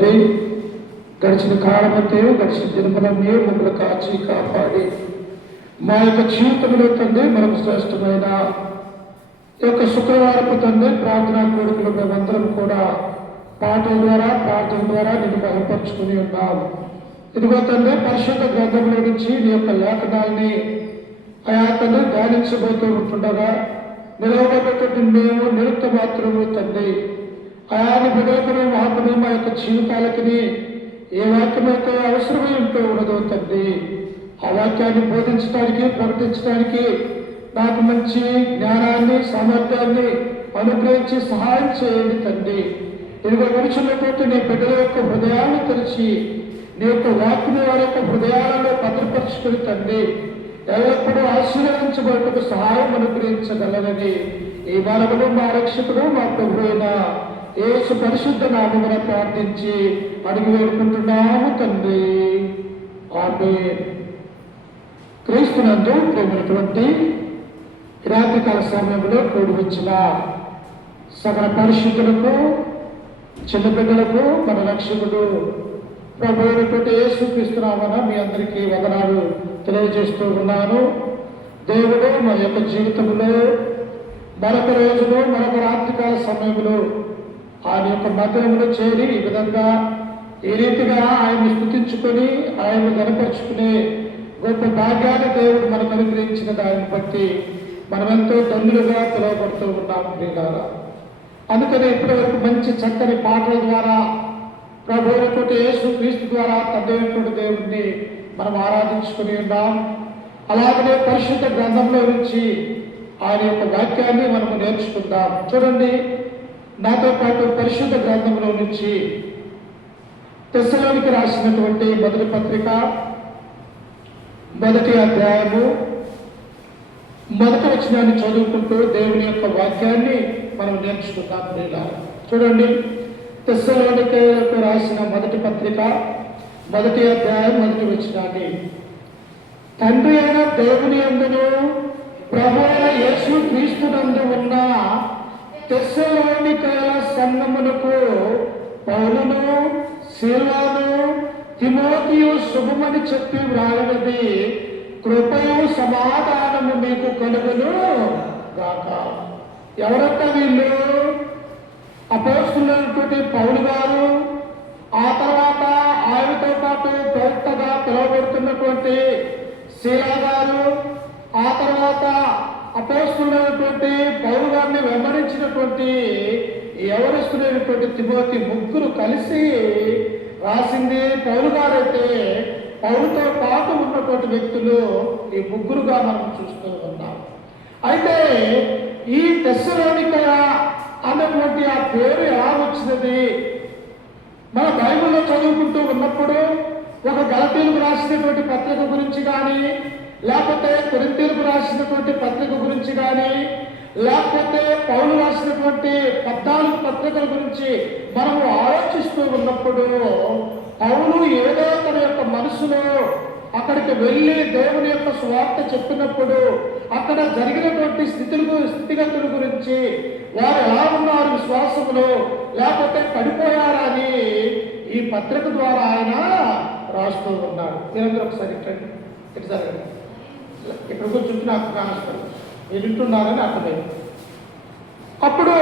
తండ్రి, గడిచిన కాలమంతే గడిచిన దినములన్నీ మమ్మల్ని కాచి కాపాడి మా యొక్క జీవితంలో తండ్రి మనకు శ్రేష్టమైన ఈ యొక్క శుక్రవారపు తండ్రి ప్రార్థనా కోరికలు మేమందరం కూడా పాటల ద్వారా ప్రార్థన ద్వారా నేను బలపరుచుకుని ఉన్నాము. ఇదిగో తండ్రి, పరిశుద్ధ గ్రంథంలో నుంచి నీ యొక్క లేఖనాల్ని అయా తండ్రి ధ్యానించబోతూ ఉంటుండగా నిలవబెట్టు మేము నిరుక్త మాత్రము తండ్రి అయాని బిడ్డలకు మాకుని మా యొక్క జీవితాలకి ఏ వాక్యమైతే అవసరమై ఉంటూ ఉన్నదో తండ్రి, ఆ వాక్యాన్ని బోధించడానికి ప్రకటించడానికి నాకు మంచి జ్ఞానాన్ని సామర్థ్యాన్ని అనుగ్రహించి సహాయం చేయండి తండ్రి. ఇదిగో నిలుచున్నటువంటి నీ బిడ్డల యొక్క హృదయాన్ని తెరిచి నీ యొక్క వాక్యము వారి యొక్క హృదయాలలో భద్రపరుచుకుని తండ్రి ఎల్లప్పుడూ ఆశీర్వదించబడటకు సహాయం అనుగ్రహించగలరని ఈ మానవుడు మా రక్షకుడు మా ప్రభు అయిన యేసు పరిశుద్ధ నామమున ప్రార్థించి అడిగి వేడుకుంటున్నాము తండ్రి. ఆమేన్. క్రీస్తునందు ప్రేమైనటువంటి రాత్రికాల సమయంలో కూడి వచ్చిన సకల పరిశుద్ధులకు చిన్న బిడ్డలకు మన రక్షకుడు ప్రభు అయినటువంటి యేసు క్రీస్తు నామమున మీ అందరికీ వందనాలు తెలియజేస్తూ ఉన్నాను. దేవుడు మన యొక్క జీవితంలో మరొక రోజులో మరొక రాత్రికాల సమయంలో ఆయన యొక్క మధ్యంలో చేరి ఈ విధంగా ఈ రీతిగా ఆయన్ని స్తుతించుకొని ఆయన్ని గనపరుచుకునే గొప్ప భాగ్యాన్ని దేవుడు మనకు అనుగ్రహించిన దాన్ని బట్టి మనమెంతో ధన్యులుగా పిలువబడుతూ ఉన్నాం ప్రియులారా. అందుకని ఇప్పటివరకు మంచి చక్కని పాటల ద్వారా ప్రభు అయినటువంటి యేసు క్రీస్తు ద్వారా తండ్రి దేవుడిని మనం ఆరాధించుకుని ఉన్నాం. అలాగనే పరిశుద్ధ గ్రంథంలో నుంచి ఆయన యొక్క వాక్యాన్ని మనము నేర్చుకుందాం. చూడండి, నాతో పాటు పరిశుద్ధ గ్రంథంలో నుంచి తెస్సలోనికి రాసినటువంటి మొదటి పత్రిక 1వ అధ్యాయము 1వ వచనాన్ని చదువుకుంటూ దేవుని యొక్క వాక్యాన్ని మనం నేర్చుకుందాం ప్రియులారా. చూడండి, తెస్సలోనికీయులకు రాసిన మొదటి పత్రిక 1వ అధ్యాయం 1వ వచనాన్ని. తండ్రి అయిన దేవుని యందును ప్రభు అయిన యేసు క్రీస్తునందు ఉన్న తెస్సలోనికీయుల సంఘమునకు పౌలును సిల్వాను తిమోతియు శుభమని చెప్పి వ్రాయినది కృపయు సమాధానము మీకు కలుగును గాక. ఎవరొక్క వీళ్ళు? అపోస్తలులైనటువంటి పౌలు గారు, ఆ తర్వాత ఆయనతో పాటు ప్రవక్తగా పిలువబడుతున్నటువంటి శీలా గారు, ఆ తర్వాత అపోస్తలులైనటువంటి పౌలు గారిని వెంబడించినటువంటి యవనస్తులైనటువంటి తిమోతి, ముగ్గురు కలిసి రాసింది. పౌలు గారైతే పౌలుతో పాటు ఉన్నటువంటి వ్యక్తులు ఈ ముగ్గురుగా మనం చూస్తూ ఉన్నాం. అయితే ఈ తెస్సలోనికయ అన్నటువంటి ఆ పేరు ఎలా వచ్చినది? మన బైబిల్లో చదువుకుంటూ ఉన్నప్పుడు ఒక గలతీయులకు రాసినటువంటి పత్రిక గురించి కానీ, లేకపోతే కొరింథీయులకు రాసినటువంటి పత్రిక గురించి కానీ, లేకపోతే పౌలు రాసినటువంటి 14 పత్రికల గురించి మనము ఆలోచిస్తూ ఉన్నప్పుడు పౌలు ఏదో తన యొక్క మనసులో అక్కడికి వెళ్ళి దేవుని యొక్క సువార్త చెప్పినప్పుడు అక్కడ జరిగినటువంటి స్థితిగతుల గురించి, వారు ఎలా ఉన్నారు విశ్వాసములో, లేకపోతే పడిపోయారా అని ఈ పత్రిక ద్వారా ఆయన రాస్తూ ఉన్నాడు. మీరందరూ ఒకసారి ఇక్కడ కొంచెం నాకు కానిస్తారు, మీరు వింటున్నారని అర్థమైంది. అప్పుడు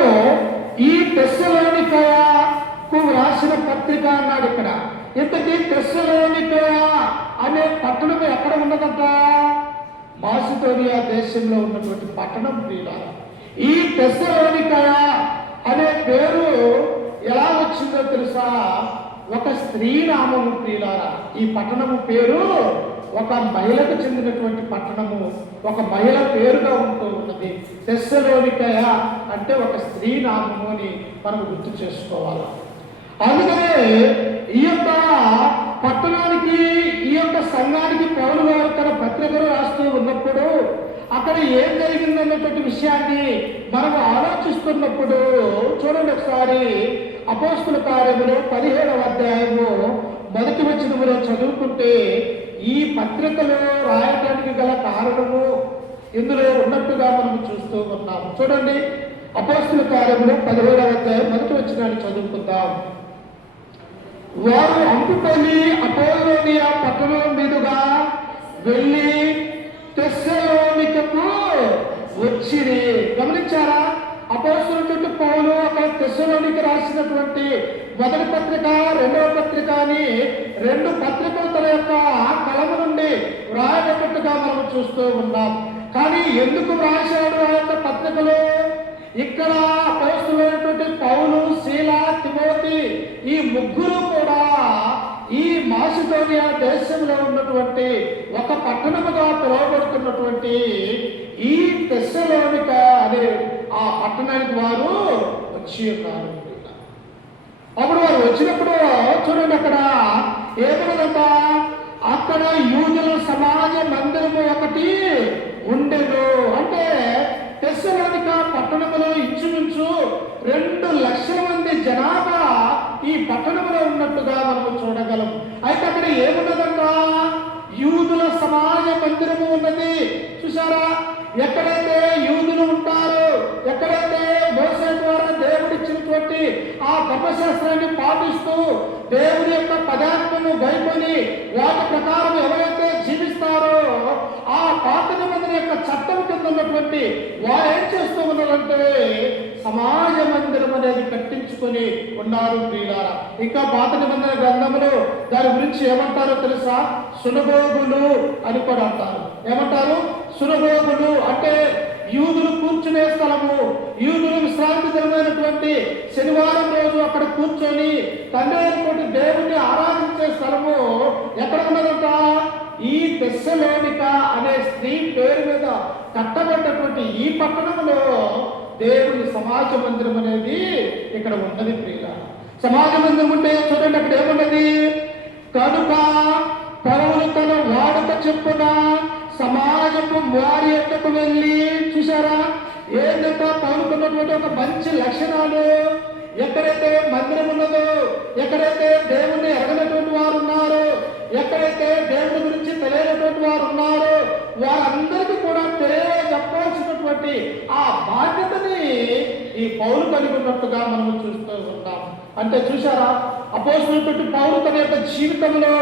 ఈ తెస్సలోనికయకు రాసిన పత్రిక అన్నాడు. ఇక్కడ ఇంతకీ తెస్సలోనికయ అనే పట్టణం ఎక్కడ ఉన్నదంట? మాసిదోనియా దేశంలో ఉన్నటువంటి పట్టణం ప్రియులారా. ఈ తెస్సలోనికయ అనే పేరు ఎలా వచ్చిందో తెలుసా? ఒక స్త్రీ నామము ప్రియులారా. ఈ పట్టణము పేరు ఒక మహిళకు చెందినటువంటి పట్టణము, ఒక మహిళ పేరుగా ఉంటూ ఉన్నది. తెస్సలోనికయ అంటే ఒక స్త్రీ నామము అని మనం గుర్తు చేసుకోవాలి. అందుకనే ఈ యొక్క పట్టణానికి, ఈ యొక్క సంఘానికి పౌలు గారు తన పత్రికలు రాస్తూ ఉన్నప్పుడు అక్కడ ఏం జరిగిందన్నటువంటి విషయాన్ని మనం ఆలోచిస్తున్నప్పుడు చూడండి ఒకసారి. అపోస్తల కార్యములు 17వ అధ్యాయము 1వ వచనములో చదువుకుంటే ఈ పత్రికలో రాయడానికి గల కారణము ఇందులో ఉన్నట్టుగా మనం చూస్తూ ఉన్నాము. చూడండి, అపోస్తల కార్యములు 17వ అధ్యాయం 1వ వచనాన్ని చదువుకుందాం. వారు అంపుకొని అపోలోనియా పట్టణం మీదుగా వెళ్ళి తెస్సలోనికకు వచ్చిరి. గమనించారా? అపోస్తలుడైన పౌలు అక్కడ తెస్సలోనికి రాసినటువంటి మొదటి పత్రిక, రెండవ పత్రిక అని రెండు పత్రికలు తన యొక్క కలము నుండి వ్రాయబడినట్టుగా మనం చూస్తూ ఉన్నాం. కానీ ఎందుకు వ్రాసాడు ఆ యొక్క పత్రికలు? ఇక్కడ అపోస్తలుడైనటువంటి పౌలు, శీల, తిమోతి ఈ ముగ్గురు కూడా ఈ మాసిదోనియా దేశంలో ఉన్నటువంటి ఒక పట్టణముగా పిలువబడుతున్నటువంటి ఈ తెస్సలోనిక అనే ఆ పట్టణానికి వారు వచ్చి ఉన్నారు. అప్పుడు వారు వచ్చినప్పుడు చూడండి, అక్కడ ఏమన్నదంట, అక్కడ యూదుల సమాజ మందిరము ఒకటి ఉండెను. అంటే తెస్సలోనిక పట్టణంలో ఇంచుమించు 2 లక్షల మంది జనాభా ఈ పట్టణంలో ఉన్నట్టుగా మనం చూడగలం. అయితే అక్కడ ఏమున్నదంట, యూదుల సమాజ మందిరము ఉన్నది. చూసారా? ఎక్కడైతే యూదులు ఉంటారో, ఎక్కడైతే మోసే ద్వారా దేవుడిచ్చినటువంటి ఆ ధర్మశాస్త్రాన్ని పాటిస్తూ దేవుని యొక్క పదార్థము గైకొని వాటి ప్రకారం ఎవరైతే జీవిస్తారో ఆ పాత నిబంధన యొక్క చట్టం కింద ఉన్నటువంటి వారు ఏం చేస్తూ ఉన్నారంటే సమాజ మందిరం అనేది కట్టించుకొని ఉన్నారు. ప్రియులారా, ఇంకా పాత నిబంధన గ్రంథంలో దాని గురించి ఏమంటారో తెలుసా? సునగోగులు అని కూడా అంటారు. ఏమంటారు? సునగోగులు అంటే యూదులు కూర్చునే స్థలము, యూదులు విశ్రాంతి దినమైనటువంటి శనివారం రోజు అక్కడ కూర్చొని తండ్రి అయినటువంటి దేవుణ్ణి ఆరాధించే స్థలము ఎక్కడ ఉన్నదంట? ఈ తెస్సలోనిక అనే స్త్రీ పేరు మీద కట్టబడ్డటువంటి ఈ పట్టణంలో దేవుని సమాజ మందిరం అనేది ఇక్కడ ఉన్నది. ప్రియుల, సమాజ మందిరం ఉంటే చూడండి, అక్కడ ఏమున్నది? కనుక పౌలు తన వాడుక చెప్పున సమాజపు వారి యొక్కకు వెళ్ళి, చూసారా ఏంటంటే పౌలుకున్నటువంటి ఒక మంచి లక్షణాలు, ఎక్కడైతే మందిరం ఉన్నదో, ఎక్కడైతే దేవుణ్ణి ఎరగనటువంటి వారు ఉన్నారో, ఎక్కడైతే దేవుడి గురించి తెలియనటువంటి వారు ఉన్నారో వారందరికీ కూడా చెప్పాల్సినటువంటి ఆ బాధ్యతని ఈ పౌలు కలిగి ఉన్నట్టుగా మనం చూస్తూ ఉంటాం. అంటే చూసారా, అపోస్తలుడైన పౌలు తన యొక్క జీవితంలో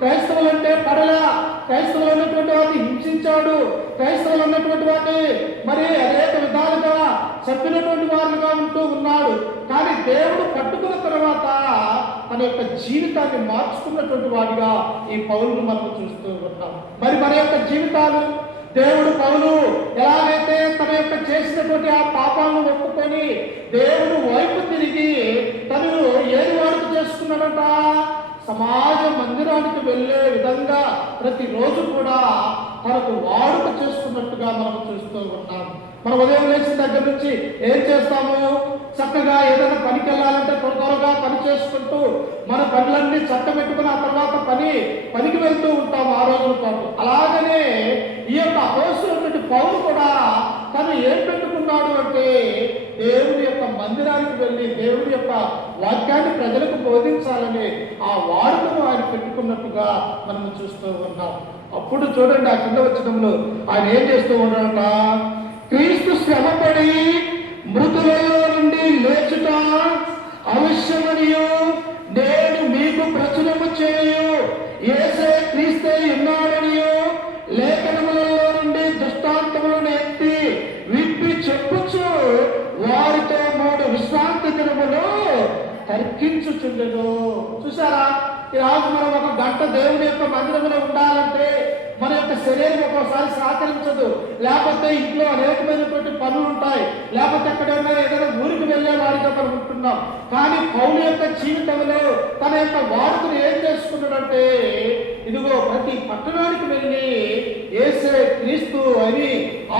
క్రైస్తవులు అంటే పడలా, క్రైస్తవులు అన్నటువంటి వారిని హింసించాడు, క్రైస్తవులు అన్నటువంటి వారిని మరి అనేక విధాలుగా చెప్పినటువంటి వారుగా ఉంటూ ఉన్నాడు. కానీ దేవుడు పట్టుకున్న తర్వాత తన యొక్క జీవితాన్ని మార్చుకున్నటువంటి వాడిగా ఈ పౌలును మనం చూస్తూ ఉన్నాం. మరి మన యొక్క జీవితాలు దేవుడు పౌలు ఎలాగైతే తన యొక్క చేసినటువంటి ఆ పాపాలను ఒప్పుకొని దేవుడు వైపు తిరిగి తను ఏది వాడుక చేసుకున్నాడంట? సమాజ మందిరానికి వెళ్ళే విధంగా ప్రతిరోజు కూడా తనకు వాడుక చేసుకున్నట్టుగా మనం చూస్తూ ఉన్నాం. మనం ఉదయం లేచిన దగ్గర నుంచి ఏం చేస్తాము? చక్కగా ఏదైనా పనికి వెళ్ళాలంటే త్వరగా పని చేసుకుంటూ మన పనులన్నీ చక్కబెట్టుకుని ఆ తర్వాత పనికి వెళ్తూ ఉంటాం ఆ రోజుల పాటు. అలాగనే ఈ యొక్క అపోస్తలుడైన పౌలు కూడా తను ఏం పెట్టుకున్నాడు అంటే దేవుని యొక్క మందిరానికి వెళ్ళి దేవుని యొక్క వాక్యాన్ని ప్రజలకు బోధించాలని ఆ వాడుకను ఆయన పెట్టుకున్నట్టుగా మనం చూస్తూ ఉన్నాం. అప్పుడు చూడండి, ఆ కింద వచనంలో ఆయన ఏం చేస్తూ ఉన్నాడంట? క్రీస్తు శ్రమపడి మృతులలో నుండి లేచుట అవశ్యమనియు నేను మీకు ప్రచురము చేయు యేసే క్రీస్తే ఉన్నాడనియు లేఖనములలో నుండి దృష్టాంతములను ఎత్తి విప్పి చెప్పుచు వారితో 3 విశ్రాంతి దినములు తర్కించుచుండెను. చూసారా, ఈరోజు మనం 1 గంట దేవుని యొక్క మందిరంలో ఉండాలంటే మన యొక్క శరీరం ఒక్కోసారి సహకరించదు, లేకపోతే ఇంట్లో అనేకమైనటువంటి పనులు ఉంటాయి, లేకపోతే ఎక్కడైనా ఏదైనా ఊరికి వెళ్ళే వారిగా మనం ఉంటున్నాం. కానీ పౌలు యొక్క జీవితంలో తన యొక్క వాడుకను ఏం చేసుకున్నాడంటే, ఇదిగో ప్రతి పట్టణానికి వెళ్ళి యేసే క్రీస్తు అని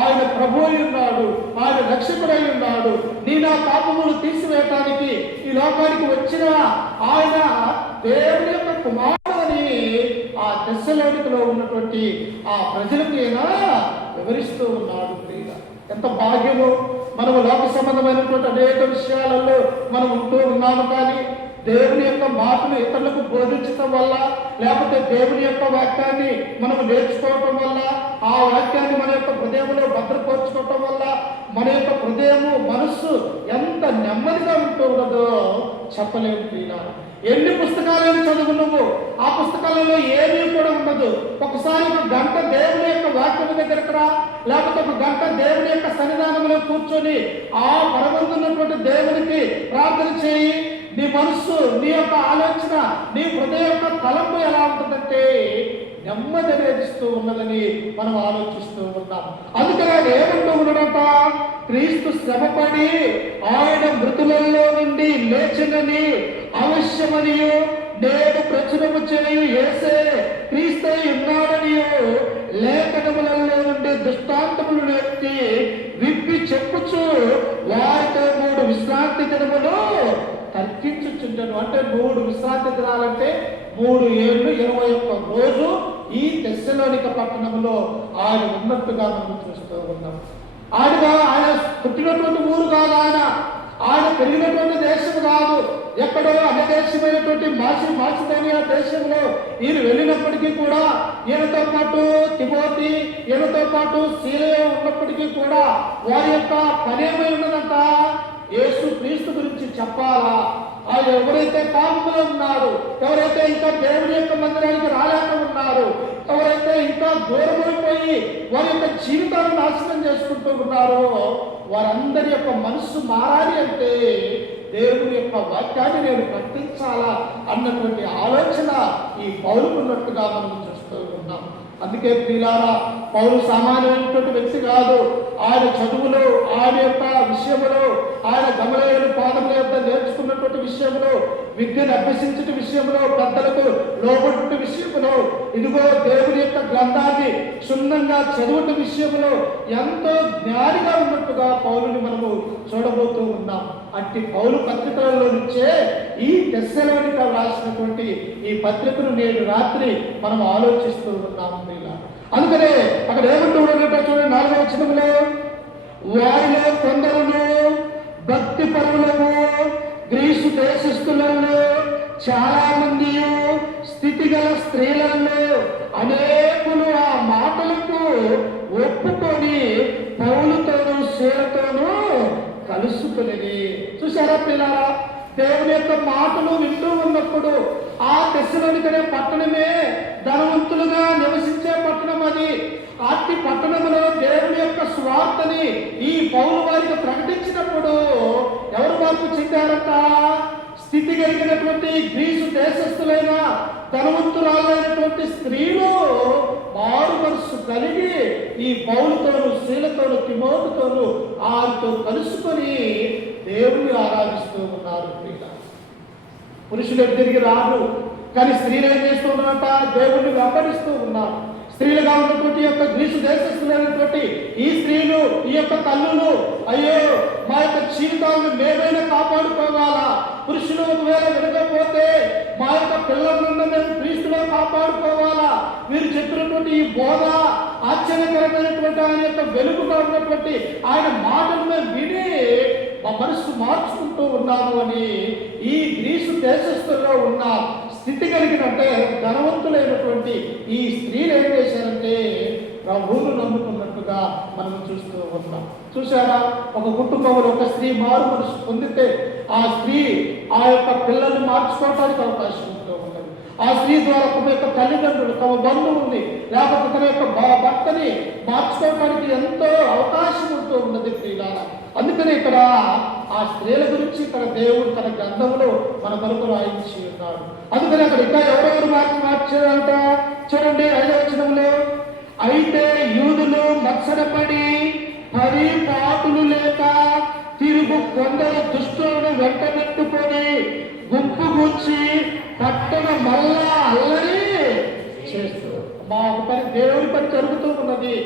ఆయన ప్రభు అయి ఉన్నాడు, ఆయన రక్షకుడై ఉన్నాడు, నీ నా పాపములు తీసివేయటానికి ఈ లోకానికి వచ్చిన ఆయన దేవుని యొక్క కుమారుడని ఆ తెస్సలోనికలో ఉన్నటువంటి ఆ ప్రజలకు ఈయన వివరిస్తూ ఉన్నాడు. ప్రియుల, ఎంత భాగ్యము! మనము లోక సంబంధమైనటువంటి అనేక విషయాలలో మనం ఉంటూ ఉన్నాము, కానీ దేవుని యొక్క మాటలు ఇతరులకు బోధించడం వల్ల, లేకపోతే దేవుని యొక్క వాక్యాన్ని మనం నేర్చుకోవటం వల్ల, ఆ వాక్యాన్ని మన యొక్క హృదయంలో భద్రపరచుకోవటం వల్ల మన యొక్క హృదయము మనస్సు ఎంత నెమ్మదిగా ఉంటూ ఉన్నదో చెప్పలేము. ప్రియులారా, ఎన్ని పుస్తకాలను చదువు నువ్వు, ఆ పుస్తకాలలో ఏమీ కూడా ఉండదు. ఒకసారి ఒక గంట దేవుని యొక్క వాక్యం దగ్గరకు రా, లేకపోతే ఒక గంట దేవుని యొక్క సన్నిధానంలో కూర్చొని ఆ పరమందున్నటువంటి దేవునికి ప్రార్థన చేయి. నీ మనస్సు, నీ యొక్క ఆలోచన, నీ హృదయ యొక్క తలంపు ఎలా ఉంటుందంటే నెమ్మది వేధిస్తూ ఉన్నదని మనం ఆలోచిస్తూ ఉన్నాం. అందుకని ఆయన ఏమంటూ ఉన్నాడట, క్రీస్తు శ్రమపడి ఆయన మృతులలో నుండి లేచినని అవశ్యమనియు నేను ప్రచురము చేయు యేసే క్రీస్తై ఉన్నాడనియు లేఖనములలో నుండి దృష్టాంతములను ఎత్తి విప్పి చెప్పుచు వారితో 3 విశ్రాంతి దినములు తర్కించుచుండెను. అంటే 3 విశ్రాంతి దినాలంటే 3 ఏళ్ళు 21 రోజు ఈ తెస్సలోనిక పట్టణంలో ఆయన ఉన్నట్టుగా మనం చూస్తూ ఉన్నాం. ఆయన పుట్టినటువంటి ఊరు కాదు, ఆయన పెరిగినటువంటి దేశం కాదు, ఎక్కడో అన్యదేశమైనటువంటి మాసిదోనియా దేశంలో ఈయన వెళ్ళినప్పటికీ కూడా ఈయనతో పాటు తిమోతి, ఈయనతో పాటు సీలయ ఉన్నప్పటికీ కూడా వారి యొక్క పనేమై ఉన్నదంట, యేసు క్రీస్తు గురించి చెప్పాలా. ఆయన ఎవరైతే పాపంలో ఉన్నారు, ఎవరైతే ఇంకా దేవుని యొక్క మందిరానికి రాలేక ఉన్నారు, ఎవరైతే ఇంకా దూరమైపోయి వారి యొక్క జీవితాలను నాశనం చేసుకుంటూ ఉన్నారో వారందరి యొక్క మనస్సు మారాలి అంటే దేవుని యొక్క వాక్యాన్ని నేను ప్రకటించాలా అన్నటువంటి ఆలోచన ఈ పౌలుకున్నట్టుగా మనం చూస్తూ ఉన్నాం. అందుకే ప్రియులారా, పౌలు సామాన్యమైనటువంటి వ్యక్తి కాదు. ఆయన చదువులో, ఆయన యొక్క విషయంలో, ఆయన గమలేయులు పాదముల యొక్క నేర్చుకున్నటువంటి విషయంలో, విద్యను అభ్యసించిన విషయంలో, పెద్దలకు లోబడి విషయంలో, ఇదిగో దేవుని యొక్క గ్రంథాన్ని క్షుణ్ణంగా చదువుట విషయంలో ఎంతో జ్ఞానిగా ఉన్నట్టుగా పౌలుని మనము చూడబోతూ ఉన్నాం. అట్టి పౌలు పత్రికలలో నుంచే ఈ తెస్సలోనిక రాసినటువంటి ఈ పత్రికను నేడు రాత్రి మనం ఆలోచిస్తూ ఉన్నాము. అందుకనే అక్కడ ఏమంటూ ఉన్నట్టు చూడండి, 4వ వచనంలో, వారిలో కొందరును భక్తి పరులను గ్రీసు దేశస్థులను చాలా మంది స్థితిగల స్త్రీలను అనేకులు ఆ మాటలకు ఒప్పుకొని పౌలుతోనూ శీలతోనూ కలుసుకునేది. చూసారా పిల్లారా, దేవుని యొక్క మాటలు వింటూ ఉన్నప్పుడు ఆ తెస్సలోనికనే పట్టణమే ధనవంతులుగా నివసించే పట్టణం. అది అట్టి పట్టణంలో దేవుని యొక్క స్వార్థని ఈ పౌలు వారికి ప్రకటించినప్పుడు ఎవరు మార్పు చెందారట? స్థితి కలిగినటువంటి గ్రీసు దేశస్థులైన ధనవంతురాలైనటువంటి స్త్రీలు మారు మనస్సు కలిగి ఈ పౌలుతోను శీలతోను తిమోతితోను వారితో కలుసుకొని దేవుని ఆరాధిస్తూ ఉన్నారు. పురుషులు తిరిగి రారు, కానీ స్త్రీలు ఏం చేస్తూ ఉన్నారట? దేవుణ్ణి వెంబడిస్తూ ఉన్నారు. స్త్రీలుగా ఉన్నటువంటి యొక్క గ్రీసు దేశస్తులైనటువంటి ఈ స్త్రీలు, ఈ యొక్క తల్లులు, అయ్యో మా యొక్క జీవితాలను మేమైనా కాపాడుకోవాలా, పురుషులు ఒకవేళ వినకపోతే మా యొక్క పిల్లలను మేము క్రీస్తులో కాపాడుకోవాలా, వీరు చెప్పినటువంటి ఈ బోధ ఆశ్చర్యకరమైనటువంటి ఆయన యొక్క వెలుగుగా ఉన్నటువంటి ఆయన మాటలు మేము విని మా మనసు మార్చుకుంటూ ఉన్నాము అని ఈ గ్రీసు దేశస్తుల్లో ఉన్న స్థితి కలిగినంటే ధనవంతులైనటువంటి ఈ స్త్రీలు ఏం చేశారంటే ప్రభువును నమ్ముకున్నట్టుగా మనం చూస్తూ ఉన్నాం. చూసారా, ఒక కుటుంబంలో ఒక స్త్రీ మారు మనసు పొందితే ఆ స్త్రీ ఆ యొక్క పిల్లల్ని మార్చుకోవడానికి అవకాశం ఉంటూ ఉన్నది. ఆ స్త్రీ ద్వారా తమ యొక్క తల్లిదండ్రులు, తమ బంధువుల్ని, లేకపోతే తన యొక్క భర్తని మార్చుకోవడానికి ఎంతో అవకాశం ఉంటూ ఉన్నది ప్రియులారా. అందుకని ఇక్కడ ఆ స్త్రీల గురించి ఇక్కడ దేవుడు తన గ్రంథంలో మన కొరకు రాయించి ఉన్నాడు. అందుకని అక్కడ ఇంకా ఎవరెవరు మార్చారంట చూడండి, 5వ వచనంలో, అయితే యూదులు మత్సరపడి పరిపాటులు లేక తిరుగు కొందరు దుష్టులను వెంటబెట్టుకొని గుంపు గుచ్చి పట్టణ మళ్ళా అల్లరి చేస్తూ మా ఒక పని దేవుడి పని జరుగుతూ ఉన్నది.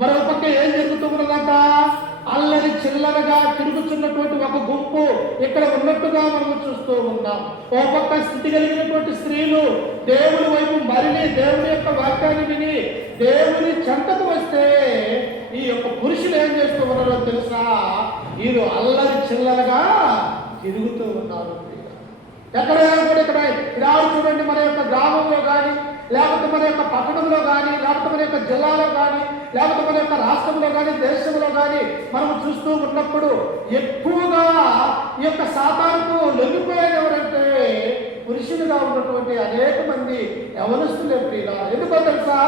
మరొక పక్క ఏం జరుగుతూ ఉన్నదంట? అల్లరి చిల్లరగా తిరుగుతున్నటువంటి ఒక గుంపు ఇక్కడ ఉన్నట్టుగా మనం చూస్తూ ఉన్నాం. ఓ పక్క స్థితి కలిగినటువంటి స్త్రీలు దేవుని వైపు మరలి దేవుని యొక్క వాక్యాన్ని విని దేవుని చెంతకు వస్తే ఈ యొక్క పురుషులు ఏం చేస్తూ ఉన్నారో తెలుసా? వీరు అల్లరి చిల్లరగా తిరుగుతూ ఉన్నారు. ఎక్కడైనా కూడా ఇక్కడ చూడండి, మన యొక్క గ్రామంలో కానీ, లేకపోతే మన యొక్క పట్టణంలో కానీ, లేకపోతే మన యొక్క జిల్లాలో కానీ, లేకపోతే మన యొక్క రాష్ట్రంలో కానీ, దేశంలో కానీ మనం చూస్తూ ఉన్నప్పుడు ఎక్కువగా ఈ యొక్క సాతానుకు లొంగిపోయేది ఎవరంటే పురుషులుగా ఉన్నటువంటి అనేక మంది యవనస్తులే ప్రియుల. ఎందుకో తెలుసా,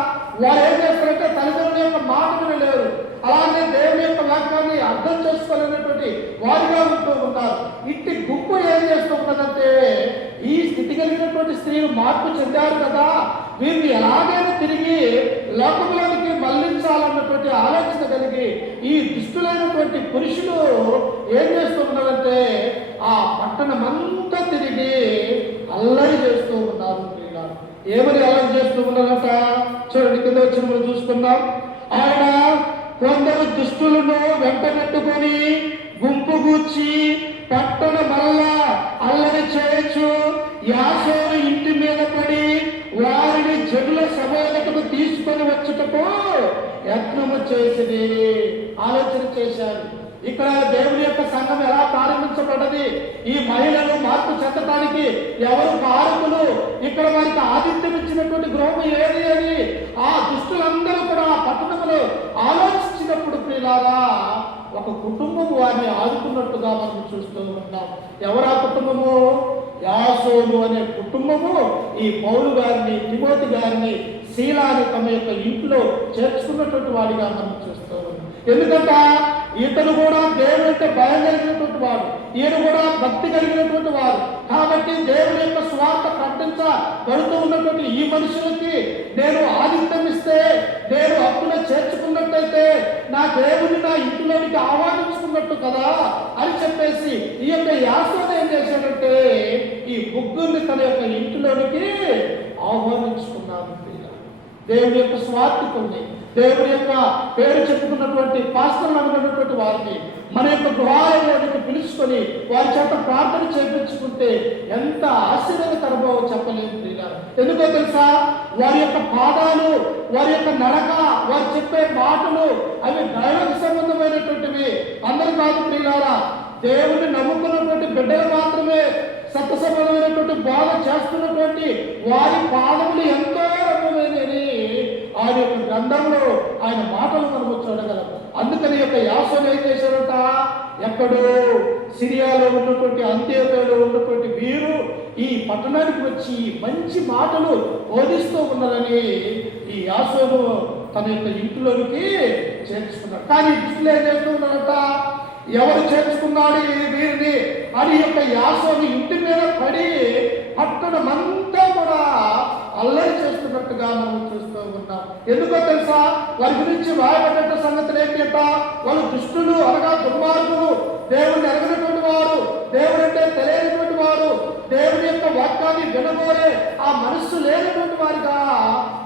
వారు ఏం చేస్తారంటే తల్లిదండ్రుల యొక్క మాట వినలేరు, అలాగే దేవుని యొక్క వాక్యాన్ని అర్థం చేసుకోలేనటువంటి వారిగా ఉంటూ ఉంటారు. ఇట్టి గుంపు ఏం చేస్తూ ఉన్నదంటే, ఈ స్థితి కలిగినటువంటి స్త్రీలు మార్పు చెందారు కదా, వీరిని ఎలాగైనా తిరిగి లోకంలోనికి మళ్లించాలన్నటువంటి ఆలోచన కలిగి ఈ దుష్టులైనటువంటి పురుషులు ఏం చేస్తూ ఉన్నారంటే ఆ పట్టణమంతా తిరిగి అల్లరి చేస్తూ ఉన్నారు. ఏమని అల్లరి చేస్తూ ఉన్నారంట చూడండి, కింద వచ్చిన మనం చూసుకున్నాం. ఆయన కొందరు దుష్టులను వెంటబెట్టుకొని గుంపు గూర్చి పట్టణ మళ్ళా అల్లరి చేయొచ్చు యాసోను ఇంటి మీద పడి వారిని జనుల సభలకు తీసుకొని వచ్చుటకు యత్నము చేసింది. ఆలోచన చేశారు. ఇక్కడ దేవుని యొక్క సంఘం ఎలా ప్రారంభించబడ్డది, ఈ మహిళలు మార్పు చెందటానికి ఎవరు కారకులు, ఇక్కడ వారికి ఆతిథ్యం ఇచ్చినటువంటి గృహం ఏది అని ఆ దుష్టులందరూ కూడా ఆ పట్టణంలో ఆలోచించినప్పుడు ప్రియులారా ఒక కుటుంబం వారిని ఆదుకున్నట్టుగా మనం చూస్తూ ఉన్నాం. ఎవరా కుటుంబము? యాసోను అనే కుటుంబము ఈ పౌలు గారిని, తిమోతి గారిని, శీలాని తమ యొక్క ఇంట్లో చేర్చుకున్నటువంటి వాడిగా మనం చూస్తూ ఉన్నాం. ఎందుకంటే ఇతను కూడా దేవుని అంటే భయం కలిగినటువంటి వాడు, ఈయన కూడా భక్తి కలిగినటువంటి వాడు. కాబట్టి దేవుని యొక్క స్వార్థ ప్రకటించబడుతూ ఉన్నటువంటి ఈ మనుషులకి నేను ఆతిథ్యం ఇస్తే, నేను హక్కున చేర్చుకున్నట్టయితే నా దేవుని నా ఇంటిలోనికి ఆహ్వానించుకున్నట్టు కదా అని చెప్పేసి ఈ యొక్క యాసోను ఏం చేశాడంటే ఈ ముగ్గురిని తన యొక్క ఇంటిలోనికి ఆహ్వానించుకున్నాను. దేవుని యొక్క స్వార్థికుల్ని, దేవుని యొక్క పేరు చెప్పుకున్నటువంటి పాస్టర్లు అనుకున్నటువంటి వారిని మన యొక్క గృహాలలోనికి పిలుచుకొని వారి చేత ప్రార్థన చేయించుకుంటే ఎంత ఆశీర్వాదకరమో చెప్పలేము ప్రియులారా. ఎందుకో తెలుసా, వారి యొక్క పాదాలు, వారి యొక్క నడక, వారు చెప్పే మాటలు అవి దైవ సంబంధమైనటువంటివి. అందరూ కాదు ప్రియులారా, దేవుని నమ్ముకున్నటువంటి బిడ్డలు మాత్రమే సత్య సంబంధమైనటువంటి బోధ చేస్తున్నటువంటి వారి పాదములు ఎంతో రకమైనవి ఆయన యొక్క గ్రంథంలో ఆయన మాటలు మనము చూడగలం. అందుకని యొక్క యాసోను ఏం చేశారట, ఎక్కడో సిరియాలో ఉన్నటువంటి అంత్యోదయలో ఉన్నటువంటి వీరు ఈ పట్టణానికి వచ్చి మంచి మాటలు బోధిస్తూ ఉన్నారని ఈ యాసోను తన యొక్క ఇంటిలోనికి చేర్చుకున్నారు. కానీ ఇంట్లో ఏం చేస్తూ ఉన్నారట, ఎవరు చేర్చుకున్నాడు వీరిని అని యొక్క యాసోను ఇంటి మీద పడి పట్టణమంతా కూడా అల్లరి చేస్తున్నట్టుగా మనం చూస్తూ ఉన్నాం. ఎందుకో తెలుసా, వారి గురించి రాయబడ్డ సంగతులు ఏంటి అంట, వాళ్ళు దుష్టులు అనగా దుర్మార్గులు, దేవుడిని ఎరగనటువంటి వారు, దేవుడు అంటే తెలియనటువంటి వారు, దేవుని యొక్క వాక్యాన్ని వినబోరే ఆ మనస్సు లేనటువంటి వారిగా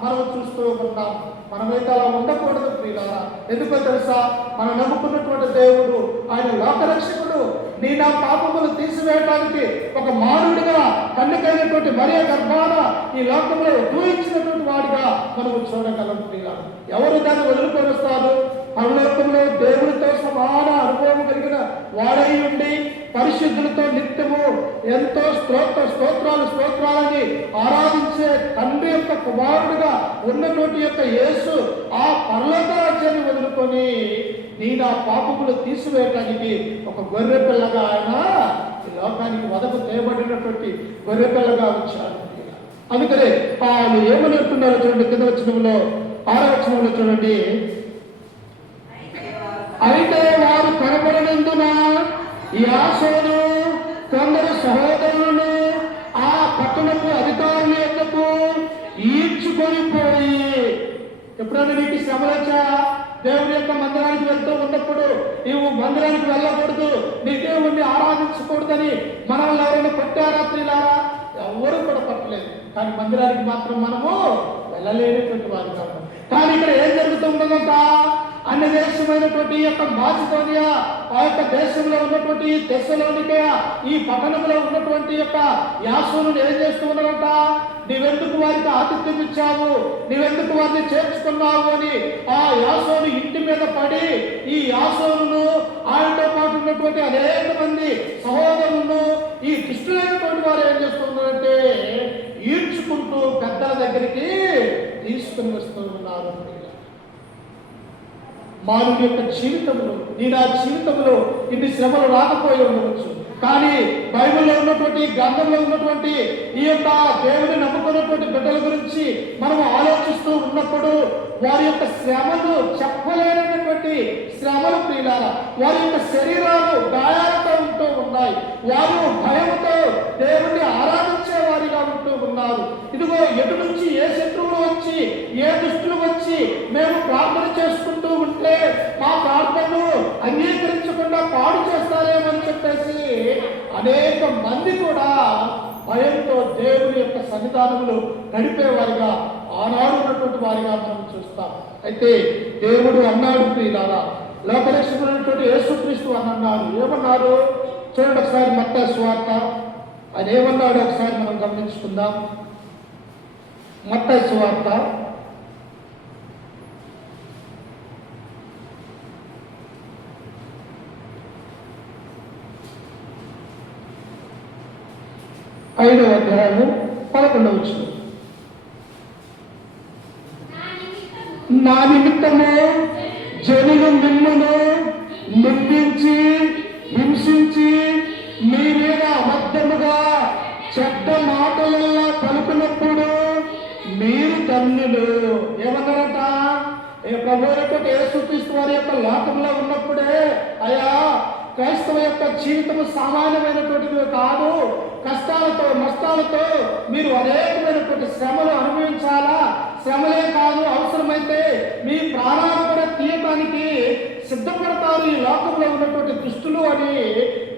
మనం చూస్తూ ఉన్నాం. మనమైతే అలా ఉండకూడదు ప్రియులారా. ఎందుకో తెలుసా, మనం నమ్ముకున్నటువంటి దేవుడు ఆయన లోకరక్షకుడు. నీ నా పాపములు తీసివేయడానికి ఒక మానవుడిగా కన్యకైనటువంటి మరియ గర్భాన ఈ లోకంలో ఊహించినటువంటి వాడిగా మనము చూడగలం ప్రియులారా. ఎవరు దాన్ని వదులుకొని వస్తారు? పరలోకంలో దేవుడితో సమాన అనుభవం కలిగిన వాడై ఉండి పరిశుద్ధులతో నిత్యము ఎంతో స్తోత్రాలని ఆరాధించే తండ్రి యొక్క కుమారుడుగా ఉన్నటువంటి యొక్క యేసు ఆ పరలోక రాజ్యాన్ని వదులుకొని నీ నా పాపములు తీసివేయడానికి ఒక గొర్రె పిల్లగా ఆయన ఈ లోకానికి వదకు తేబడినటువంటి గొర్రె పిల్లగా వచ్చారు. అందుకనే వాళ్ళు ఏమని అంటున్నారో చూడండి, కింద వచనంలో 6వ వచనంలో చూడండి. అయితే వారు కనబడినందున యాసోను కొందరు సహోదరులను ఆ పట్టణపు అధికారుల యొద్దకు ఈడ్చుకొని పోయి, ఎప్పుడైనా నీకు శ్రమ వచ్చా, దేవుని యొక్క మందిరానికి వెళ్తూ ఉన్నప్పుడు నీవు మందిరానికి వెళ్ళకూడదు, నీ దేవుణ్ణి ఆరాధించకూడదని మనల్ని ఎవరైనా కొట్టారా ప్రియులారా? ఎవరు కూడా పట్టలేదు. కానీ మందిరానికి మాత్రం మనము వెళ్ళలేనటువంటి వారు కాదు. కానీ ఇక్కడ ఏం జరుగుతుందంట, అన్ని దేశమైనటువంటి యొక్క మాసిదోనియా, ఆ యొక్క దేశంలో ఉన్నటువంటి తెస్సలోనికయ, ఈ పట్టణంలో ఉన్నటువంటి యొక్క యాసోను ఏం చేస్తూ ఉన్నారంట, నీవెందుకు వారికి ఆతిథ్యం ఇచ్చావు, నీవెందుకు వారిని చేర్చుకున్నావు అని ఆ యాసోను ఇంటి మీద పడి ఈ యాసోనును ఆయనతో పాటు ఉన్నటువంటి అనేక మంది సహోదరులను ఈ దుష్టులైనటువంటి వారు ఏం చేస్తున్నారంటే ఈడ్చుకుంటూ పెద్దల దగ్గరికి తీసుకుని వస్తూ ఉన్నారు. మానవుని యొక్క జీవితంలో, నీ నా జీవితంలో ఇన్ని శ్రమలు రాకపోయి ఉండవచ్చు. కానీ బైబిల్లో ఉన్నటువంటి, గ్రంథంలో ఉన్నటువంటి ఈ యొక్క దేవుని నమ్ముకున్నటువంటి బిడ్డల గురించి మనం ఆలోచిస్తూ ఉన్నప్పుడు వారి యొక్క శ్రమలు చెప్పలేనటువంటి శ్రమలు ప్రియులారా, వారి యొక్క శరీరాలు గాయాలతో ఉంటూ ఉన్నాయి. వారు భయంతో దేవుణ్ణి ఆరాధించే వారిగా ఉంటూ ఉన్నారు. ఇదిగో ఎటు నుంచి ఏ శత్రువులు వచ్చి, ఏ దుష్టులు వచ్చి మేము ప్రార్థన చేసుకుంటూ ఉంటే మా ప్రార్థనను అంగీకరించకుండా పాడు చేస్తారేమని చెప్పేసి అనేక మంది కూడా భయంతో దేవుని యొక్క సన్నిధానంలో గడిపేవారిగా ఆనాడు ఉన్నటువంటి వారిగా మనం చూస్తాం. అయితే దేవుడు అన్నాడు ప్రియులారా, లోకరక్షకుడైనటువంటి యేసుక్రీస్తు అని అన్నారు. ఏమన్నారు చూడండి ఒకసారి, మత్తయి సువార్త ఆయన ఏమన్నాడు ఒకసారి మనం గమనించుకుందాం. మత్తయి సువార్త 5వ అధ్యాయము 11వ వచనం. నా నిమిత్తము జనులు మిమ్మును నిందించి హింసించి మీ మీద అబద్ధముగా చెడ్డ మాటలలో పలుకున్నప్పుడు మీరు ధన్యులు. ఏమన్నారట? ప్రభువు యేసుక్రీస్తు వారి యొక్క లోకంలో ఉన్నప్పుడే, అయ్యా క్రైస్తవ యొక్క జీవితము సామాన్యమైనటువంటిది కాదు, కష్టాలతో నష్టాలతో మీరు అనేకమైనటువంటి శ్రమలు అనుభవించాలా. శ్రమలే కాదు, అవసరమైతే మీ ప్రాణాలు కూడా తీయటానికి సిద్ధపడతారు ఈ లోకంలో ఉన్నటువంటి దుష్టులు అని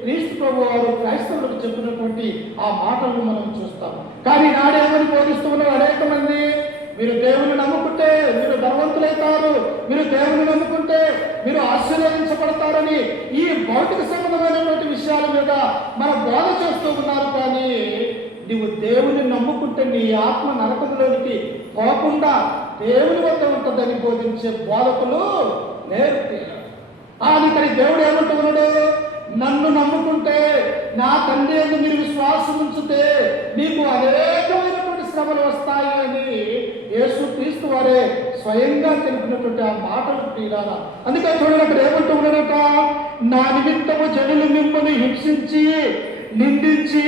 క్రీస్తు ప్రభు వారు క్రైస్తవులకు చెప్పినటువంటి ఆ మాటలను మనం చూస్తాం. కానీ నాడేమని బోధిస్తూ ఉన్నారు అనేక మంది, మీరు దేవుని నమ్ముకుంటే మీరు ధనవంతులైతారు, మీరు దేవుని నమ్ముకుంటే మీరు ఆశీర్వదించబడతారని ఈ భౌతిక సంబంధమైనటువంటి విషయాల మీద మన బోధ చేస్తూ ఉన్నారు. కానీ నీవు దేవుని నమ్ముకుంటే నీ ఆత్మ నరకంలోనికి పోకుండా దేవుని వద్ద ఉంటుందని బోధించే బోధకులు నేర్పారు. ఇక్కడ దేవుడు ఏమంటున్నాడు? నన్ను నమ్ముకుంటే, నా తండ్రి యందు మీరు విశ్వాసం ఉంచితే నీకు అనేకమైనటువంటి శ్రమలు వస్తాయి అని యేసుక్రీస్తు వారే స్వయంగా తెలిపినటువంటి ఆ మాటలు ప్రియులారా. అందుకే చూడండి అక్కడ ఏమంటూ ఉన్నాడట, నా నిమిత్తము జనులు మిమ్మల్ని హింసించి నిందించి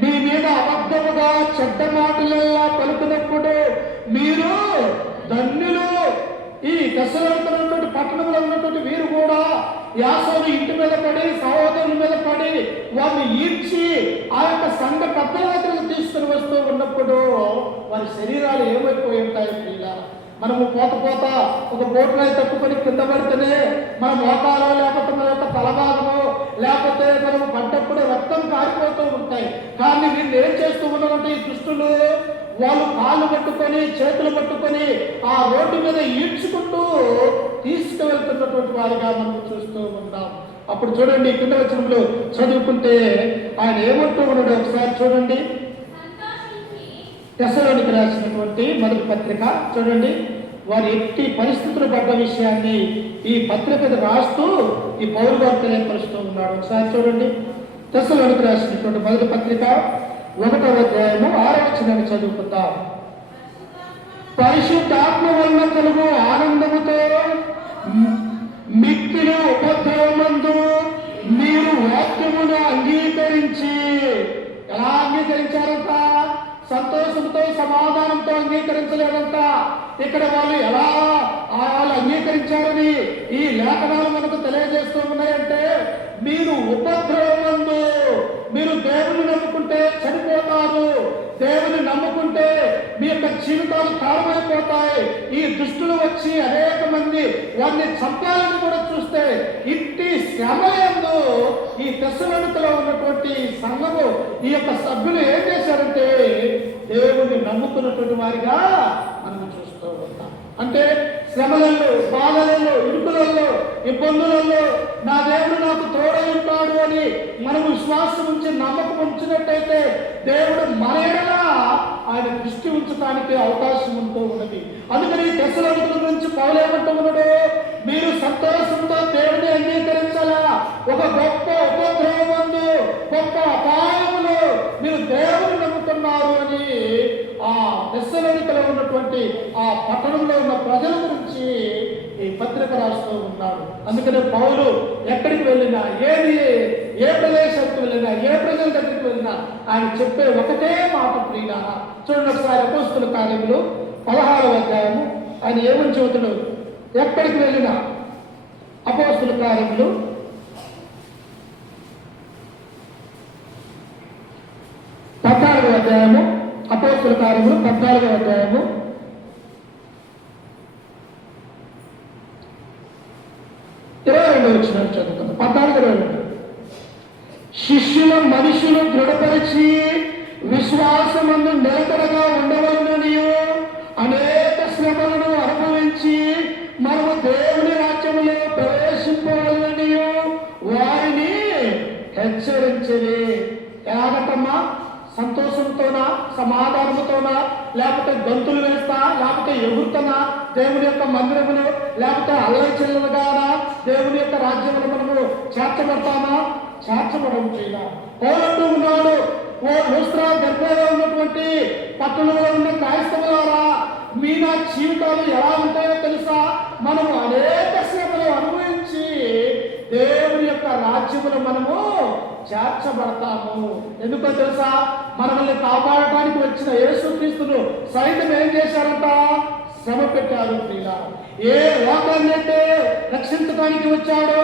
మీ మీద అబద్ధముగా చెడ్డ మాటలల్లా పలుకున్నప్పుడు మీరు ధన్యులు. ఈ దశలోనికైనటువంటి పట్టణంలో ఉన్నటువంటి వీరు కూడా యాసోను ఇంటి మీద పడి, సహోదరుల మీద పడి వారిని ఈడ్చి ఆ యొక్క సంఘ పెద్దల దగ్గరకు తీసుకుని వస్తూ ఉన్నప్పుడు వారి శరీరాలు ఏమైపోయి ఉంటాయి ప్రియులారా. మనము పోత ఒక బోట్లో తప్పుకొని కింద పడితేనే మన మోకాలో లేకపోతే మన యొక్క తలభాగము లేకపోతే మనము పడ్డప్పుడు రక్తం కారిపోతూ ఉంటాయి. కానీ వీళ్ళు ఏం చేస్తూ ఉన్నారంటే ఈ దుష్టులు వాళ్ళు కాళ్ళు పట్టుకొని చేతులు పట్టుకొని ఆ రోడ్డు మీద ఈడ్చుకుంటూ తీసుకువెళ్తున్నటువంటి వారిగా మనం చూస్తూ ఉంటాం. అప్పుడు చూడండి కింద వచనంలో చదువుకుంటే ఆయన ఏమంటూ ఉన్నాడు ఒకసారి చూడండి. తెస్సలోనికి రాసినటువంటి మొదటి పత్రిక చూడండి. వారి ఎట్టి పరిస్థితులు పడ్డ విషయాన్ని ఈ పత్రిక రాస్తూ ఈ పౌరు గారు తెలియపరుస్తూ ఉన్నాడు. ఒకసారి చూడండి. తెస్సలోనికి రాసినటువంటి మొదటి పత్రిక 1వ అధ్యాయము 6వ వచనాన్ని చదువుకుందాం. పరిశుద్ధాత్మ వలన కలుగు ఆనందముతో మిక్కిలి ఉపద్రవమందు మీరు వాక్యమును అంగీకరించి, ఎలా అంగీకరించారంట? సంతోషంతో సమాధానంతో అంగీకరించలేదంట. ఇక్కడ వాళ్ళు ఎలా వాళ్ళు అంగీకరించారని ఈ లేఖనాలు మనకు తెలియజేస్తూ ఉన్నాయంటే, మీరు ఉపద్రవమందు, మీరు దేవుని నమ్ముకుంటే చనిపోతారు, దేవుని నమ్ముకుంటే మీ యొక్క జీవితాలు కారణమైపోతాయి. ఈ దుష్టులు వచ్చి అనేక మంది వారిని చంపాలని కూడా చూస్తే ఇట్టి శ్రమయందు ఈ తెస్సలోనికలో ఉన్నటువంటి సంఘము ఈ యొక్క సభ్యులు ఏం చేశారంటే దేవుని నమ్ముకున్నటువంటి వారిగా మనం చూస్తూ ఉంటాం. అంటే శ్రమలలో, బాధలలో, ఇరుకులలో, ఇబ్బందులలో నా దేవుడు నాకు తోడై ఉంటాడు అని మనం విశ్వాసం ఉంచి నమ్మకం ఉంచినట్టయితే దేవుడు మన ఎడల ఆయన దృష్టి ఉంచడానికి అవకాశం ఉంటూ ఉన్నది. అందుకని తెస్సలోనికల గురించి పౌలు ఏమంటూ ఉన్నాడు? మీరు సంతోషంతో దేవుడిని అంగీకరించాలా. ఒక గొప్ప ఉపద్రవమందు, గొప్ప అపాయములు మీరు దేవుని నమ్ముతున్నారు అని ఆ తెస్సలోనికలో ఉన్నటువంటి ఆ పట్టణంలో ఉన్న ప్రజల గురించి ఈ పత్రిక రాస్తూ ఉన్నాడు. అందుకనే పౌలు ఎక్కడికి వెళ్ళినా, ఏ ప్రదేశానికి వెళ్ళినా, ఏ ప్రజల దగ్గరికి వెళ్ళినా ఆయన చెప్పే ఒకటే మాట ప్రియులారా. చూడండి ఒకసారి అపోస్తుల కార్యములు 16వ అధ్యాయము ఆయన ఏమని చెబుతాడు? ఎక్కడికి వెళ్ళినా అపోస్తుల కార్యములు 14వ అధ్యాయము, అపోస్తుల కార్యములు 14వ అధ్యాయము 22వ వచనం చదువుతాను. 14:22. శిష్యుల మనుషులు దృఢపరిచి విశ్వాసమందు నిలకడగా ఉండవలననియు అనేక శ్రమలను అనుభవించి మనము దేవుని రాజ్యములో ప్రవేశింపవలననియు వారిని హెచ్చరించలే. ఎలాగటమ్మా? సంతోషంతోనా, సమాధానంతోనా, లేకపోతే గంతులు వేస్తా, లేకపోతే ఎగురుతనా దేవుని యొక్క మందిరములు, లేకపోతే అల్లరి చిల్లలుగానా దేవుని యొక్క రాజ్యములు మనము చేర్చబడతామా? చేర్చబడం చేయాల. పౌలంటూ ఉన్నాడు, ఓ లూస్త్రా దెర్బేలో ఉన్నటువంటి పట్టణంలో ఉన్న క్రైస్తవులారా, మీ నా జీవితాలు ఎలా ఉంటాయో తెలుసా? మనము అనేక శ్రమలు అనుభవించి దేవుని యొక్క రాజ్యములు మనము చేర్చబడతాము. ఎందుకో తెలుసా? మనల్ని కాపాడటానికి వచ్చిన యేసుక్రీస్తును సైతం ఏం చేశారంట? శ్రమ పెట్టారు. ప్రియులారా, ఏ లోకాన్నైతే రక్షించడానికి వచ్చాడో,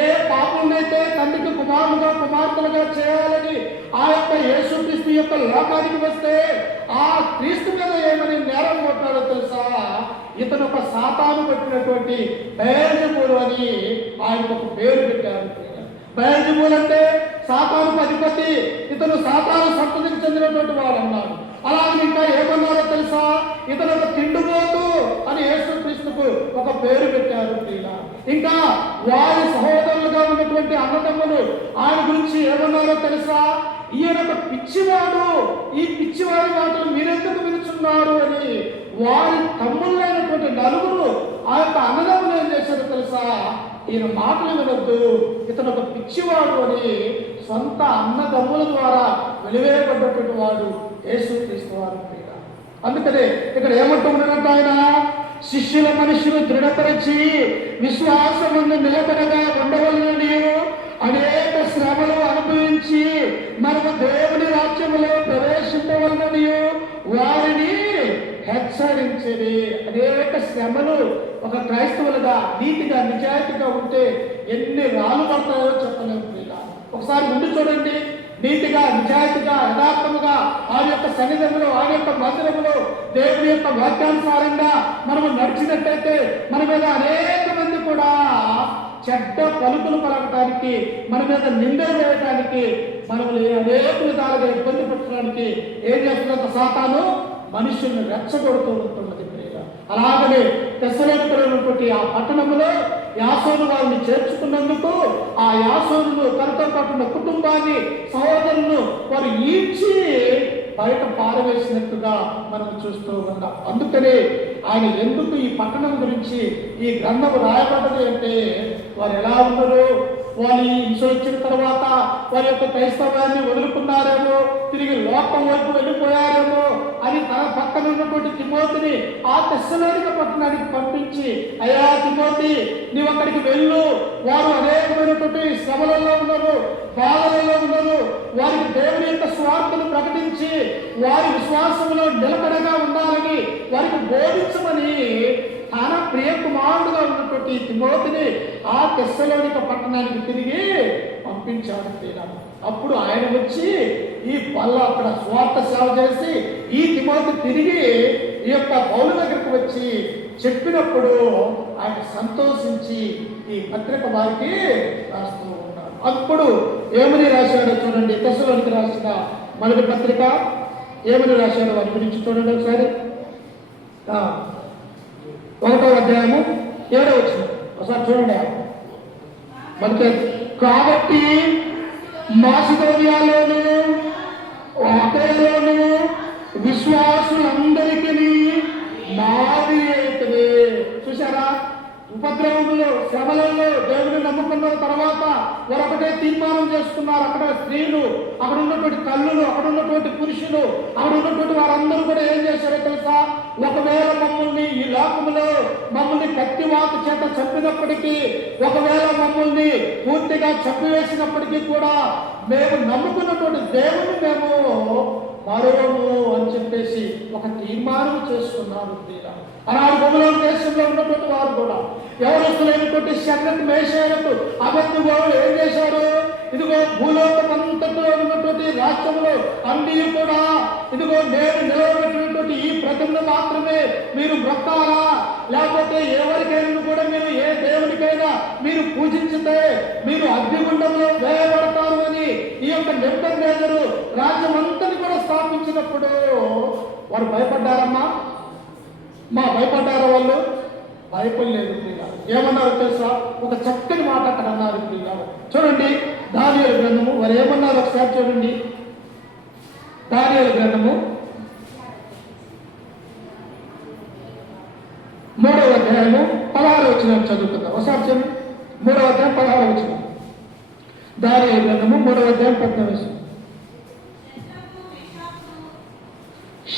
ఏ పాపులనైతే తండ్రికి కుమారులుగా కుమార్తెలుగా చేయాలని ఆ యొక్క యేసుక్రీస్తు యొక్క లోకానికి వస్తే ఆ క్రీస్తు మీద ఏమని నేరం కొట్టాడో తెలుసా? ఇతను ఒక సాతాను పెట్టినటువంటి బెయల్జెబూలు అని ఆయనకు ఒక పేరు పెట్టారు. బెయల్జెబూల్ అంటే సాతాను అధిపతి, ఇతను సాతాను సంతతికి చెందినటువంటి వాడు అన్నారు. అలాగే ఇంకా ఏమన్నారో తెలుసా? ఇతను ఒక తిండుబోతు అని యేసుక్రీస్తుకు ఒక పేరు పెట్టారు. ఇంకా వారి సహోదరులుగా ఉన్నటువంటి అన్నదమ్ములు ఆయన గురించి ఏమన్నారో తెలుసా? ఈయన ఒక పిచ్చివాడు, ఈ పిచ్చివాడి మాటలు మీరెందుకు వినుచున్నారు అని వారి తమ్ముళ్ళైనటువంటి నలుగురు ఆ యొక్క అన్నదమ్ములు ఏం చేశారో తెలుసా? ఈయన మాటలు వినొద్దు, ఇతను ఒక పిచ్చివాడు అని సొంత అన్నదమ్ముల ద్వారా వెలివేయబడ్డటువంటి వాడు యేసుక్రీస్తు వారు. అందుకనే ఇక్కడ ఏమంటున్నాడంట ఆయన? శిష్యుల మనుషులు దృఢపరిచి విశ్వాసముందు నిలబడగా ఉండవలనని అనేక శ్రమలు అనుభవించి మనము దేవుని రాజ్యములో ప్రవేశించవలనని వారిని హెచ్చరించేది. అనేక శ్రమలు ఒక క్రైస్తవులుగా నీతిగా నిజాయితీగా ఉంటే ఎన్ని రాళ్ళు పడతాయో చెప్పలేము. ఒకసారి ముందు చూడండి, నీతిగా నిజాయితీగా యథార్థముగా ఆయన యొక్క సన్నిధంలో, ఆయన యొక్క మందిరములో దేవుని యొక్క వాక్యానుసారంగా మనము నడిచినట్టయితే మన మీద అనేక మంది కూడా చెడ్డ పలుకులు పలకటానికి, మన మీద నిందలు వేయటానికి, మనల్ని అనేక విధాలుగా ఇబ్బంది పెట్టడానికి ఏం చేస్తున్నంత సాతాను మనుషుల్ని రెచ్చగొడుతూ ఉంటున్నది. అలాగనే తెస్సలోనికైనటువంటి ఆ పట్టణంలో యాసోను వారిని చేర్చుకున్నందుకు ఆ యాసోను తనతో పాటున్న కుటుంబాన్ని, సహోదరులను వారు ఈడ్చి బయట పారవేసినట్టుగా మనం చూస్తూ ఉన్నాం. అందుకనే ఆయన ఎందుకు ఈ పట్టణం గురించి ఈ గ్రంథం రాయబడ్డది అంటే, వారు ఎలా ఉన్నారు, వారి హింస వచ్చిన తర్వాత వారి యొక్క క్రైస్తవాన్ని వదులుకున్నారేమో, తిరిగి లోకం వైపు వెళ్ళిపోయారేమో అని తన పక్కన ఉన్నటువంటి తిమోతిని ఆ తెస్సలోనిక పట్టణానికి పంపించి, అయ్యా తిమోతి, నీవు అక్కడికి వెళ్ళు, వారు అనేకమైనటువంటి శ్రమలలో ఉన్నారు, బాధలలో ఉన్నారు, వారికి దేవుని యొక్క స్వార్థను ప్రకటించి వారి విశ్వాసంలో నిలకడగా ఉండాలని వారికి బోధించమని తన ప్రియ కుమారుడుగా ఉన్నటువంటి తిమోతిని ఆ తెస్సలోనిక పట్టణానికి తిరిగి పంపించాడు. అప్పుడు ఆయన వచ్చి ఈ పల్ల అక్కడ స్వార్థ సేవ చేసి ఈ తిమోతి తిరిగి ఈ యొక్క పౌలు దగ్గరకు వచ్చి చెప్పినప్పుడు ఆయన సంతోషించి ఈ పత్రిక వారికి రాస్తూ ఉన్నాడు. అప్పుడు ఏమని రాశాడో చూడండి. తెస్సలోనిక రాసిన మొదటి పత్రిక ఏమని రాశాడో వారి గురించి చూడండి ఒకసారి. 1వ అధ్యాయము 7వ వచనం ఒకసారి చూడండి. మనకి కాబట్టి మాసిదోనియాలోను అఖాయలోను విశ్వాసులందరికీ మాది అవుతుంది. చూసారా? ఉపద్రవములు, శ్రమలలో దేవుని నమ్ముకున్న తర్వాత వారు ఒకటే తీర్మానం చేసుకున్నారు. అక్కడ స్త్రీలు, అక్కడ ఉన్నటువంటి తల్లులు, అక్కడ ఉన్నటువంటి పురుషులు, అక్కడ ఉన్నటువంటి వారందరూ కూడా ఏం చేశారో తెలుసా? ఒకవేళ మమ్మల్ని ఈ లోకములో మమ్మల్ని కత్తివాకు చేత చంపినప్పటికీ, ఒకవేళ మమ్మల్ని పూర్తిగా చంపివేసినప్పటికీ కూడా మేము నమ్ముకున్నటువంటి దేవుని మేము మరోము అని చెప్పేసి ఒక తీర్మానం చేసుకున్నారు. ఆనాడు బబులోను దేశంలో ఉన్నటువంటి వారు కూడా యవనస్తులైనటువంటి శద్రక్ మేషాలకు అబద్ధంగా ఏం చేశారు? ఇదిగో భూలోకమంతట్లో ఉన్నటువంటి రాష్ట్రంలో అన్ని కూడా ఇదిగో నేను నిలవబెట్టినటువంటి ఈ ప్రతిమను మాత్రమే మీరు మొక్కాలా, లేకపోతే ఎవరికైనా కూడా మీరు ఏ దేవునికైనా మీరు పూజించితే మీరు అగ్నిగుండంలో వేయబడతారు అని ఈ యొక్క నెబుకద్నెజరు రాజ్యం అంతని కూడా స్థాపించినప్పుడు వారు భయపడ్డారమ్మా? భయపడ్డారు వాళ్ళు? భయపడలేదు ప్రియ. ఏమన్నారు తెలుసా? ఒక చక్కని మాట అక్కడ అన్నారు ప్రియ. చూడండి దానియేలు గ్రంథము, వారు ఏమన్నారు ఒకసారి చూడండి. దానియేలు గ్రంథము 3వ అధ్యాయము 16వ వచనం చదువుకుందాం. ఒకసారి చూడండి. 3వ అధ్యాయం 16వ వచనం. దానియేలు గ్రంథము 3వ అధ్యాయం 19వ వచనం.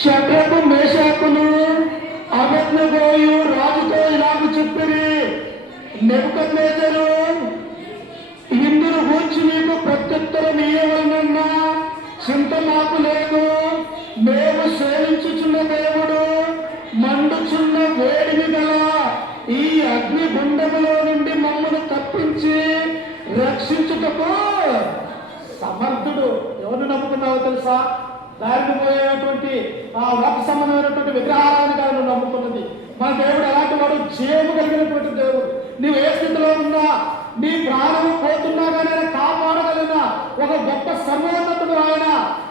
షద్రకు మేషాకును అబేద్నెగోయు రాజుతో ఇలాగ చెప్పిరి, నెబుకద్నెజరు ఇందును గూర్చి నీకు ప్రత్యుత్తరం ఇయ్యవలనన్నా చింత మాకు లేదు. మేము సేవించుచున్న దేవుడు మండుచున్న వేడిని గల ఈ అగ్ని గుండములో నుండి మమ్మల్ని తప్పించి రక్షించుటకు సమర్థుడు. ఎవరు నమ్ముకున్నావో తెలుసా? దారిని పోయేటువంటి ఆ వాక్ సంబంధమైనటువంటి విగ్రహాలను కాదు నువ్వు నమ్ముకున్నది. మన దేవుడు ఎలాంటి వాడు? జీవము కలిగినటువంటి దేవుడు. నీవు ఏ స్థితిలో ఉన్నా, నీ ప్రాణము పోతున్నా కానీ ఆయన కాపాడగలిగిన ఒక గొప్ప సర్వోన్నతుడు ఆయన.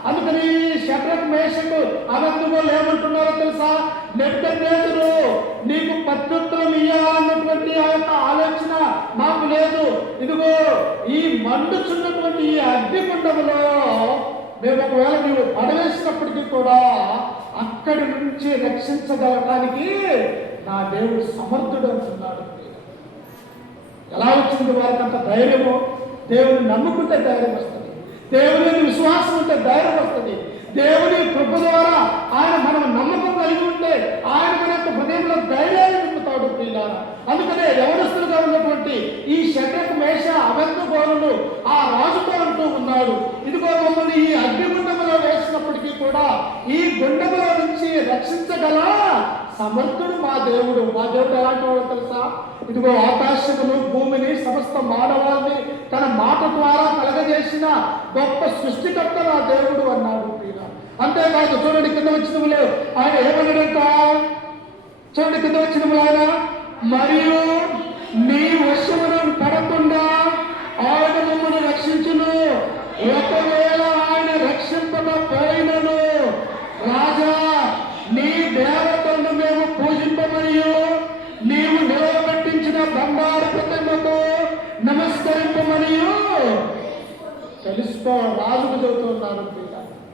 అందుకని షద్రకు మేషకు అబేద్నెగోలు ఏమంటున్నారో తెలుసా? నెబుకద్నెజరు నీకు ప్రత్యుత్తరం ఇయ్యాలన్నటువంటి ఆ యొక్క ఆలోచన మాకు లేదు. ఇదిగో ఈ మండుచున్నటువంటి ఈ అగ్నిగుండములో మేము ఒకవేళ నీవు పడవేసినప్పటికీ కూడా అక్కడి నుంచి రక్షించగలడానికి నా దేవుడు సమర్థుడు అంటున్నాడు. ఎలా వచ్చింది వారికి అంత ధైర్యము? దేవుని నమ్ముకుంటే ధైర్యం వస్తుంది, దేవుని విశ్వాసం ఉంటే ధైర్యం వస్తుంది. దేవుని కృప ద్వారా ఆయన మనం నమ్మకం కలిగి ఉంటే ఆయన మన యొక్క హృదయంలో ధైర్యాన్ని నింపుతాడు ప్రియులారా. అందుకనే యవనస్తులుగా ఉన్నటువంటి ఈ షద్రకు మేష అబేద్నెగోలు ఆ రాజుతో అంటూ ఉన్నాడు, ఇదిగో మమ్మల్ని ఈ అగ్నిగుండములో వేసినప్పటికీ కూడా ఈ గుండములో నుంచి రక్షించగల సమర్థుడు మా దేవుడు. మా దేవుడు ఎలాంటి వాడు తెలుసా? ఇదిగో ఆకాశమును భూమిని సమస్త మానవాళ్ళని తన మాట ద్వారా కలగజేసిన గొప్ప సృష్టికర్త నా దేవుడు అన్నాడు. అంతేకాదు చూడండి కింద వచ్చినములు ఆయన ఏమన్నాడంట? చూడండి కింద వచ్చినములు ఆయన, మరియు నీ వశమును పడకుండా ఆయన మమ్మల్ని రక్షించును. ఒకవేళ ఆయన రక్షింపకపోయినను రాజా నీ దేవతలను మేము పూజింపమరియు నీవు నిలవబెట్టించిన బంగారు ప్రతిమకు నమస్కరింపమరియు తెలుసుకో. రాజుకు చెబుతున్నాడు.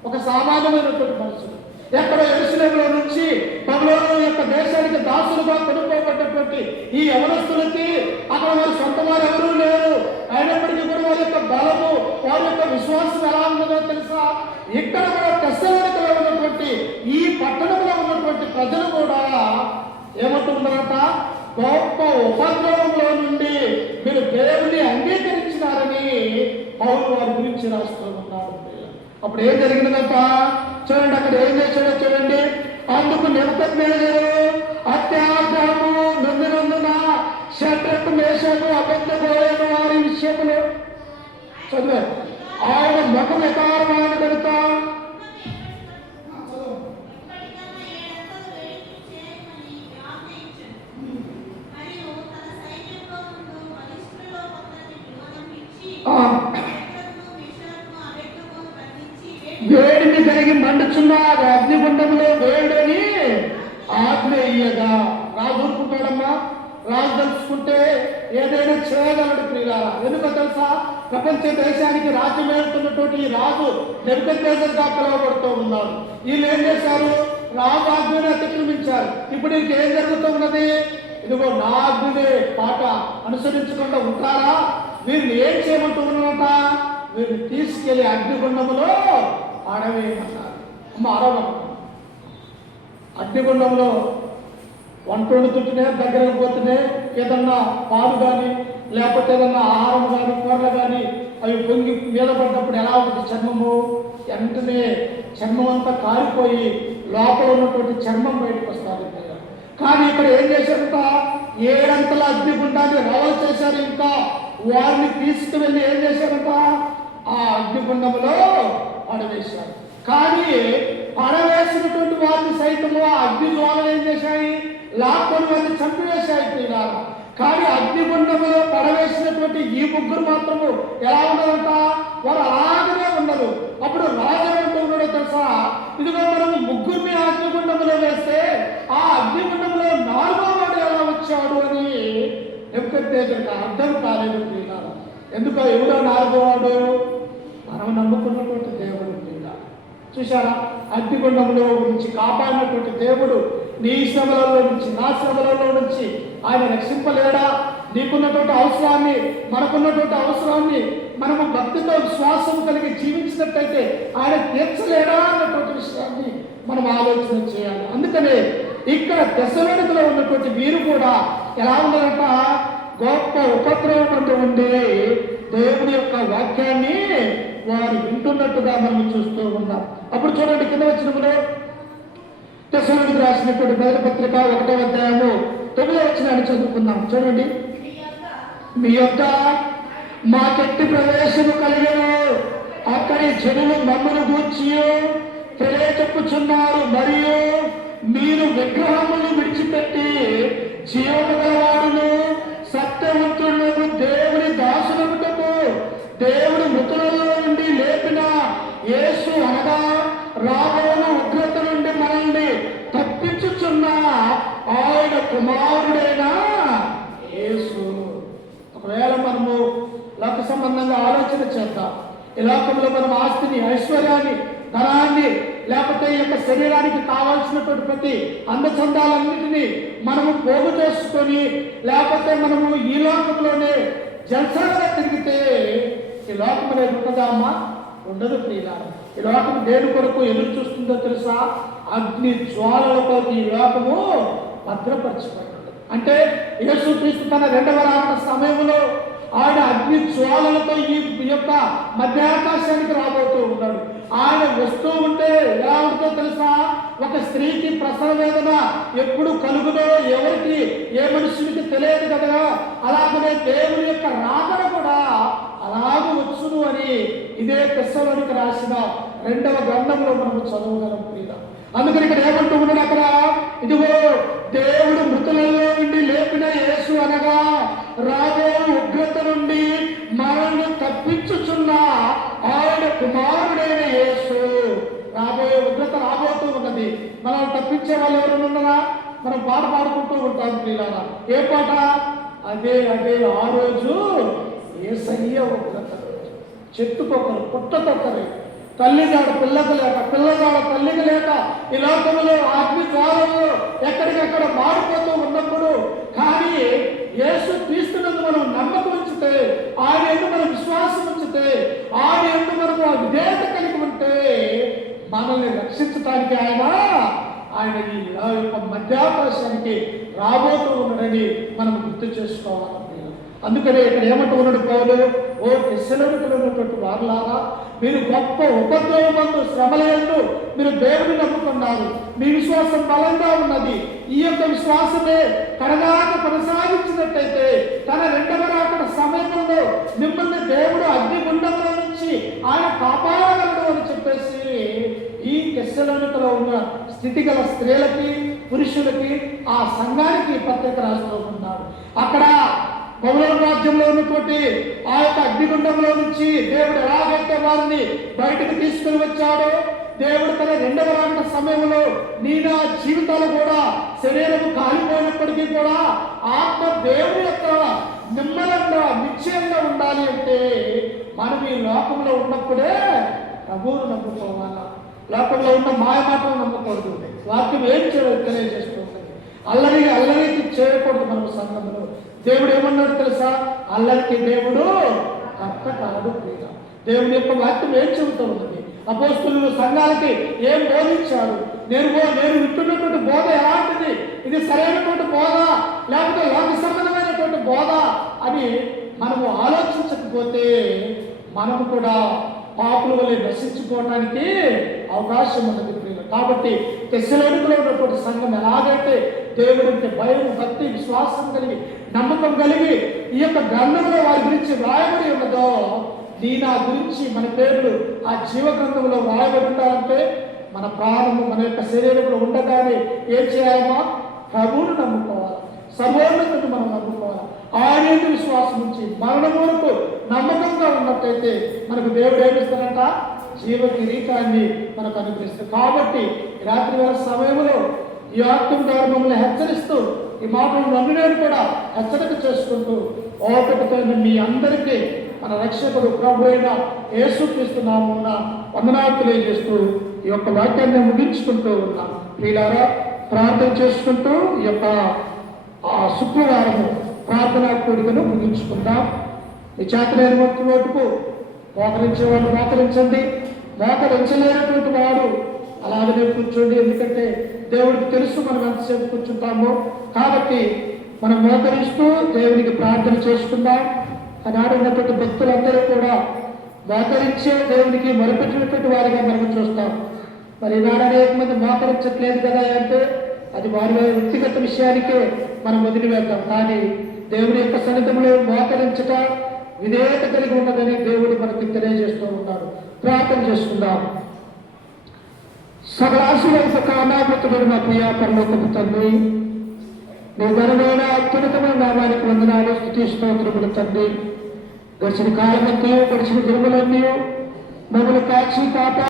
ఒక సామాన్యమైనటువంటి మనుషులు ఎక్కడో యెరూషలేములో నుంచి బబులోను యొక్క దేశానికి దాసులుగా కొనుక్కోబడ్డటువంటి ఈ యవనస్తులకి అక్కడ వారి సొంత వారు ఎవరూ లేరు. అయినప్పటికీ కూడా వారి యొక్క బలము, వారి యొక్క విశ్వాసం ఎలా ఉన్నదో తెలుసా? ఇక్కడ కూడా తెస్సలోనికలో ఉన్నటువంటి ఈ పట్టణంలో ఉన్నటువంటి ప్రజలు కూడా ఏమంటున్నారట? గొప్ప ఉపద్రవంలో నుండి మీరు దేవుని అంగీకరించినారని పౌలు వారి గురించి రాస్తూ ఉన్నారు. అప్పుడు ఏం జరిగిందంట చూడండి. అక్కడ ఏం చేశాడో చూడండి. అందుకు నెబుకద్నెజరు అత్యాగ్రహము నొందినందున షద్రకు మేషకు అబేద్నెగోలు వారి విషయములు చదివే ఆయన ముఖం వికారమైన కనుక వేడిని కలిగి మండుచున్న అగ్నిగుండంలో వేడని ఆజ్ఞ ఇయ్యగా రాజు ఊరుకుంటాడమ్మా. రాజు తెలుసుకుంటే ఏదైనా చేయగలడు ప్రియులారా. ఎందుకో తెలుసా? ప్రపంచ దేశానికి రాజ్యం ఏడుతున్నటువంటి ఈ రాజు నెబుకద్నెజరుగా పిలువబడుతూ ఉన్నారు. వీళ్ళు ఏం చేశారు? రాజు ఆజ్ఞని అతిక్రమించారు. ఇప్పుడు ఇంకేం జరుగుతూ ఉన్నది? ఇదిగో నా ఆజ్ఞనే పాట అనుసరించకుండా ఉంటారా? వీరిని ఏం చేయమంటూ ఉన్నట? వీరిని తీసుకెళ్లి అగ్నిగుండములో పడవేయమన్నారు. అమ్మ అరవడం అగ్నిగుండంలో వంట వండుతుంటేనే దగ్గరకు పోతేనే ఏదన్నా పాలు కానీ లేకపోతే ఏదన్నా ఆహారం కానీ కూరలు కానీ అవి పొంగి మీద పడ్డప్పుడు ఎలా ఉంటుంది చర్మము, వెంటనే చర్మం అంతా కారిపోయి లోపల ఉన్నటువంటి చర్మం బయటకు వస్తారు. కానీ ఇక్కడ ఏం చేశారంట, 7 అంతల అగ్నిగుండాన్ని రవలు చేశారు. ఇంకా వారిని తీసుకువెళ్ళి ఏం చేశారంట, ఆ అగ్నిగుండంలో పడవేశారు. కానీ పడవేసినటువంటి వారిని సైతము ఆ అగ్ని జ్వాలలు ఏం చేశాయి, లాక్కొని వారిని చంపివేశాయి పిల్లలు. కానీ అగ్నిగుండంలో పడవేసినటువంటి ఈ ముగ్గురు మాత్రము ఎలా ఉన్నారంట, వారు అలాగనే ఉండరు. అప్పుడు రాజు అంటూ ఉన్నాడో తెలుసా, ఇదిగో మనం ముగ్గురిని అగ్నిగుండంలో వేస్తే ఆ అగ్నిగుండంలో 4వ వాడు ఎలా వచ్చాడు అని నెబుకద్నెజరుకు అర్థం కాలేదు పిల్లలు. ఎందుకో ఎవరో 4వ వాడు, మనం నమ్ముకున్నటువంటి దేవుడు పిల్లలు. చూశారా, అగ్నిగుండంలో నుంచి కాపాడినటువంటి దేవుడు నీ శ్రమలలో నుంచి నా శ్రమలలో నుంచి ఆయన రక్షింపలేడా? నీకున్నటువంటి అవసరాన్ని, మనకున్నటువంటి అవసరాన్ని మనము భక్తితో విశ్వాసం కలిగి జీవించినట్టయితే ఆయన తీర్చలేడా అన్నటువంటి విషయాన్ని మనం ఆలోచన చేయాలి. అందుకనే ఇక్కడ దశలోనికలో ఉన్నటువంటి వీరు కూడా ఎలా ఉన్నారంట, గొప్ప ఉపద్రవం అంటూ ఉండి దేవుని యొక్క వాక్యాన్ని వారు వింటున్నట్టుగా మనం చూస్తూ ఉన్నాం. అప్పుడు చూడండి కింద వచనంలో దశలోనికి రాసినటువంటి మొదటి పత్రిక 1వ అధ్యాయము 9వ వచనాన్ని చదువుకుందాం. చూడండి, మీ యొక్క మాకెట్టి ప్రవేశము కలిగను, అక్కడి జనులు మమ్మను గూర్చి తెలియచెప్పుచున్నారు, మరియు మీరు విగ్రహములు విడిచిపెట్టి జీవము గలవాడును సత్యవంతులను దేవుని దాసులముటకు దేవుని మృతులలో నుండి లేపిన యేసు అనగా రాబోను ఉగ్రత నుండి మనల్ని తప్పించుచున్న ఆయన కుమారుడైన యేసు. ఒకవేళ మనము లోక సంబంధంగా ఆలోచన చేద్దాం, ఈ లోకంలో మనం ఆస్తిని, ఐశ్వర్యాన్ని, ధనాన్ని, లేకపోతే ఈ యొక్క శరీరానికి కావాల్సినటువంటి ప్రతి అందచందాలన్నిటినీ మనము పోగు చేసుకొని, లేకపోతే మనము ఈ లోకంలోనే జల్సాగా తిరిగితే ఈ లోకం అనేది ఉంటుందా అమ్మా? ఉండదు ప్రియులారా. ఈ లోకం దేని కొరకు ఎదురు చూస్తుందో తెలుసా? అగ్ని జ్వాలలతో ఈ లోకము భద్రపరచబడింది. అంటే యేసుక్రీస్తు తన 2వ రాకడ సమయంలో ఆయన అగ్ని జ్వాలలతో ఈ యొక్క మధ్యాకాశానికి రాబోతూ ఉన్నాడు. ఆయన వస్తూ ఉంటే ఎలా ఉంటుందో తెలుసా? ఒక స్త్రీకి ప్రసవ వేదన ఎప్పుడు కలుగుదో ఎవరికి, ఏ మనుషునికి తెలియదు కదా. అలాగనే దేవుని యొక్క రాకడ కూడా అలాగ వచ్చును అని ఇదే తెస్సలోనికి రాసిన 2వ గ్రంథంలో మనము చదవగలం ప్రియుల. అందుకని ఇక్కడ ఏమంటూ ఉన్నాడు అక్కడ, ఇదిగో దేవుడు మృతులలో నుండి లేపిన యేసు అనగా రాబో ఉగ్రత నుండి మనల్ని తప్పించుచున్న ఆయన కుమారుడైన యేసు. రాబోయే ఉగ్రత రాబోతూ ఉన్నది. మనల్ని తప్పించే వాళ్ళు ఎవరైనా ఉన్నారా? మనం పాట పాడుకుంటూ ఉంటాం ప్రియులారా. ఏ పాట? అదే ఆ రోజు యేసయ్య ఉగ్రత. చెట్టుకొకరు, పుట్టకొకరు, తల్లిగాడు పిల్లకు లేక, పిల్లగాడు తల్లికి లేక, ఈ లోకంలో అగ్ని జ్వాలల్లో ఎక్కడికక్కడ మాడిపోతూ ఉన్నప్పుడు, కానీ యేసు క్రీస్తునందు మనం నమ్మకం ఉంచితే, ఆయన ఎందుకు మనం విశ్వాసం ఉంచితే, ఆయన ఎందుకు మనకు ఆ విధేయత కలిగి ఉంటే మనల్ని రక్షించడానికి ఆయన ఈ యొక్క మధ్యాకాశానికి రాబోతూ ఉన్నాడని మనం గుర్తు చేసుకోవాలి. అందుకనే ఇక్కడ ఏమంటూ ఉన్నాడు పౌలు, ఓ తెస్సలోనికలో ఉన్నటువంటి వారులారా, మీరు గొప్ప ఉపద్రవమందు, శ్రమలందు మీరు దేవుని నమ్ముకున్నారు. మీ విశ్వాసం బలంగా ఉన్నది. ఈ యొక్క విశ్వాసమే కడగాక కొనసాగించినట్టయితే తన 2వ రాకడ సమయంలో మిమ్మల్ని దేవుడు అగ్నిగుండంలో నుంచి ఆయన కాపాడగలడు అని చెప్పేసి ఈ తెస్సలోనికలో ఉన్న స్థితి గల స్త్రీలకి, పురుషులకి, ఆ సంఘానికి పత్రిక రాస్తూ ఉన్నాడు. అక్కడ బబులోను రాజ్యంలో ఉన్నటువంటి ఆ యొక్క అగ్నిగుండంలో నుంచి దేవుడు ఎలాగైతే వారిని బయటకు తీసుకుని వచ్చాడో, దేవుడు తన 2వ రాకడ సమయంలో నీ నా జీవితాలు కూడా శరీరము కాలిపోయినప్పటికీ కూడా ఆత్మ దేవుని యొక్క నిమ్మలంగా నిశ్చయంగా ఉండాలి అంటే మనం ఈ లోకంలో ఉన్నప్పుడే ప్రభువును నమ్ముకోవాలా. లోకంలో ఉన్న మాయ మాటలు నమ్మకూడదు. వాక్యం ఏం తెలియజేస్తుంది? అల్లరికి చేయకూడదు. మనం సంఘంలో దేవుడు ఏమన్నాడు తెలుసా? అల్లరికి దేవుడు కర్త కాదు ప్రియ. దేవుని యొక్క వాక్యం ఏం చెబుతూ ఉన్నది? అపోస్తలులు సంఘాలకి ఏం బోధించాడు? నేను వింటున్నటువంటి బోధ ఎలాంటిది? ఇది సరైనటువంటి లేకపోతే లోక సంబంధమైనటువంటి బోధ అని మనము ఆలోచించకపోతే మనము కూడా పాపుల వల్ల నశించుకోవడానికి అవకాశం ఉన్నది ప్రియులు. కాబట్టి తెస్సలోనికలో ఉన్నటువంటి సంఘం ఎలాగైతే దేవుడికి భయం, భక్తి, విశ్వాసం కలిగి, నమ్మకం కలిగి ఈ యొక్క గ్రంథంలో వారి గురించి వ్రాయబడి ఉన్నదో, నా గురించి మన పేర్లు ఆ జీవ గ్రంథంలో వ్రాయబడి ఉండాలంటే మన ప్రాణము మన యొక్క శరీరంలో ఉండగానే ఏం చేయాలమ్మా? ప్రభువును నమ్ముకోవాలి, సర్వోన్నతుని మనం నమ్ముకోవాలి. ఆయన విశ్వాసం నుంచి మరణం వరకు నమ్మకంగా ఉన్నట్టయితే మనకు దేవుడు ఏమిస్తారంట? జీవ కిరీటాన్ని మనకు అనుగ్రహిస్తారు. కాబట్టి రాత్రి వేళ సమయంలో ఈ ఆత్మ ద్వారా మమ్మల్ని హెచ్చరిస్తూ ఈ మాటలు నన్ను నేను కూడా హెచ్చరిక చేసుకుంటూ ఓపికతో మీ అందరికీ మన రక్షకుడు ప్రభు అయిన యేసుక్రీస్తు నామమున వందనాలు తెలియజేస్తూ ఈ యొక్క వాక్యాన్ని ముగించుకుంటూ ఉన్నాం. ప్రియులారా, ప్రార్థన చేసుకుంటూ ఈ యొక్క శుక్రవారము ప్రార్థనా కోరికను ముగించుకుందాం. ఈ చేతలేని మట్టుకు మోకరించేవాడు మోకరించండి, మోకరించలేనటువంటి వాడు అలాగనే కూర్చోండి. ఎందుకంటే దేవుడికి తెలుసు మనం ఎంతసేపు కూర్చుంటామో. కాబట్టి మనం మోకరిస్తూ దేవునికి ప్రార్థన చేసుకుందాం. ఆనాడు ఉన్నటువంటి భక్తులందరూ కూడా మోకరించే దేవునికి మొరపెట్టినటువంటి వారిగా మనం చూస్తాం. మరి ఈనాడు అనేక మంది మోకరించట్లేదు కదా అంటే అది వారి వ్యక్తిగత విషయానికే మనం వదిలివేద్దాం. కానీ దేవుని యొక్క సన్నిధిలో మోకరించట విధేయత కలిగి ఉన్నదని దేవుడు మనకి తెలియజేస్తూ ఉన్నాడు. ప్రార్థన చేసుకుందాం. సకలాశీర్వాద కానామృతుడు మా ప్రియ పరలోకపు తండ్రి, నీ ఘనమైన అత్యున్నతమైన నామానికి వందనాలు, స్తుతి స్తోత్రములు తండ్రి. గడిచిన కాలమంతా, గడిచిన దినములన్నీ మమ్మల్ని కాచి కాపా